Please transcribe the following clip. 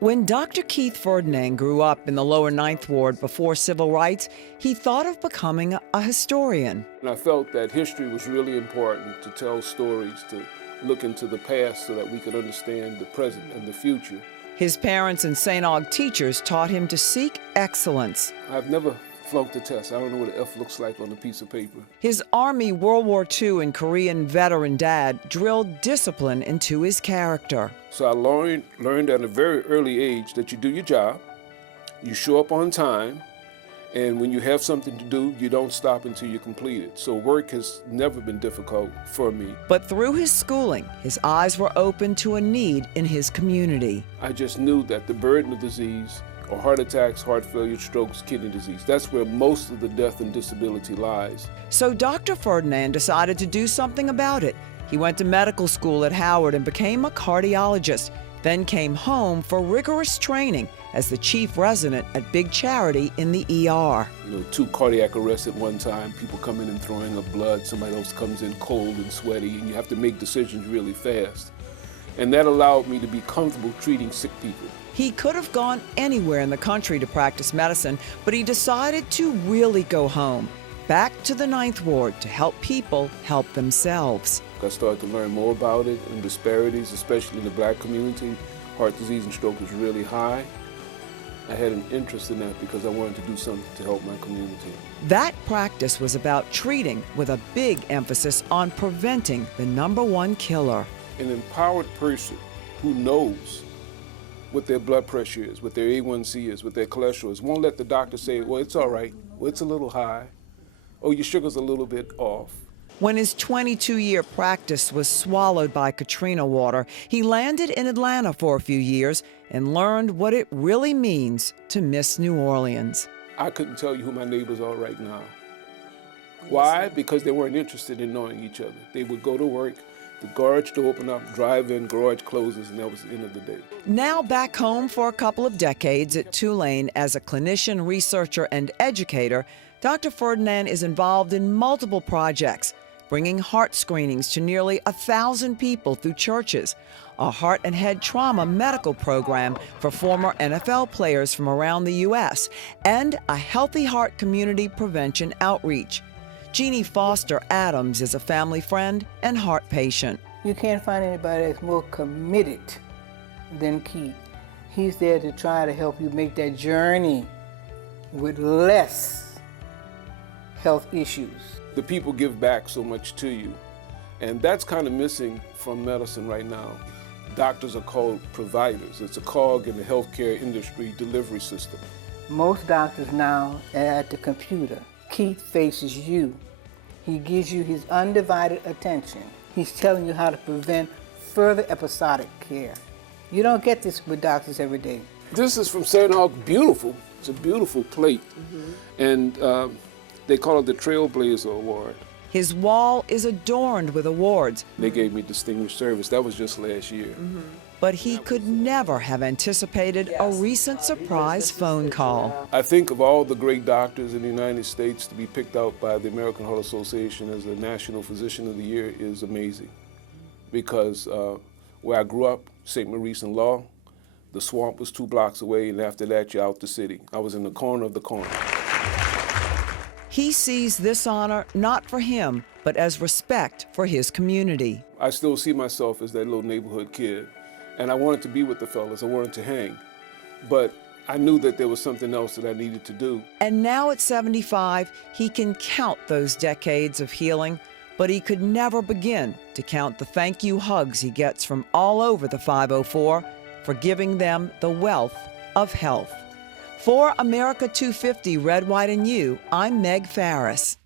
When Dr. Keith Ferdinand grew up in the lower Ninth Ward before civil rights, he thought of becoming a historian. And I felt that history was really important, to tell stories, to look into the past so that we could understand the present and the future. His parents and St. Aug teachers taught him to seek excellence. I've never flunked a test. I don't know what an F looks like on a piece of paper. His Army World War II and Korean veteran dad drilled discipline into his character. So I learned at a very early age that you do your job, you show up on time, and when you have something to do, you don't stop until you complete it. So work has never been difficult for me. But through his schooling, his eyes were open to a need in his community. I just knew that the burden of disease, or heart attacks, heart failure, strokes, kidney disease, that's where most of the death and disability lies. So Dr. Ferdinand decided to do something about it. He went to medical school at Howard and became a cardiologist, then came home for rigorous training as the chief resident at Big Charity in the ER. 2 cardiac arrests at one time, people come in and throwing up blood, somebody else comes in cold and sweaty, and you have to make decisions really fast. And that allowed me to be comfortable treating sick people. He could have gone anywhere in the country to practice medicine, but he decided to really go home, back to the Ninth Ward to help people help themselves. I started to learn more about it and disparities, especially in the black community. Heart disease and stroke was really high. I had an interest in that because I wanted to do something to help my community. That practice was about treating with a big emphasis on preventing the #1 killer. An empowered person who knows what their blood pressure is, what their A1C is, what their cholesterol is, won't let the doctor say, well, it's all right, well, it's a little high, oh, your sugar's a little bit off. When his 22-year practice was swallowed by Katrina water, he landed in Atlanta for a few years and learned what it really means to miss New Orleans. I couldn't tell you who my neighbors are right now. Why? Because they weren't interested in knowing each other. They would go to work, the garage door open up, drive in, garage closes, and that was the end of the day. Now back home for a couple of decades at Tulane as a clinician, researcher, and educator, Dr. Ferdinand is involved in multiple projects, bringing heart screenings to nearly 1,000 people through churches, a heart and head trauma medical program for former NFL players from around the U.S., and a healthy heart community prevention outreach. Jeannie Foster Adams is a family friend and heart patient. You can't find anybody that's more committed than Keith. He's there to try to help you make that journey with less health issues. The people give back so much to you, and that's kind of missing from medicine right now. Doctors are called providers. It's a cog in the healthcare industry delivery system. Most doctors now are at the computer. Keith faces you. He gives you his undivided attention. He's telling you how to prevent further episodic care. You don't get this with doctors every day. This is from St. Aug, beautiful. It's a beautiful plate. And they call it the Trailblazer Award. His wall is adorned with awards. They gave me Distinguished Service. That was just last year. But he could never have anticipated a recent surprise phone call. I think of all the great doctors in the United States, to be picked out by the American Heart Association as the National Physician of the Year is amazing. Because where I grew up, St. Maurice and Law, the swamp was 2 blocks away, and after that, you're out the city. I was in the corner of the corner. He sees this honor not for him, but as respect for his community. I still see myself as that little neighborhood kid. And I wanted to be with the fellas, I wanted to hang. But I knew that there was something else that I needed to do. And now at 75, he can count those decades of healing, but he could never begin to count the thank you hugs he gets from all over the 504 for giving them the wealth of health. For America 250 Red, White, and You, I'm Meg Farris.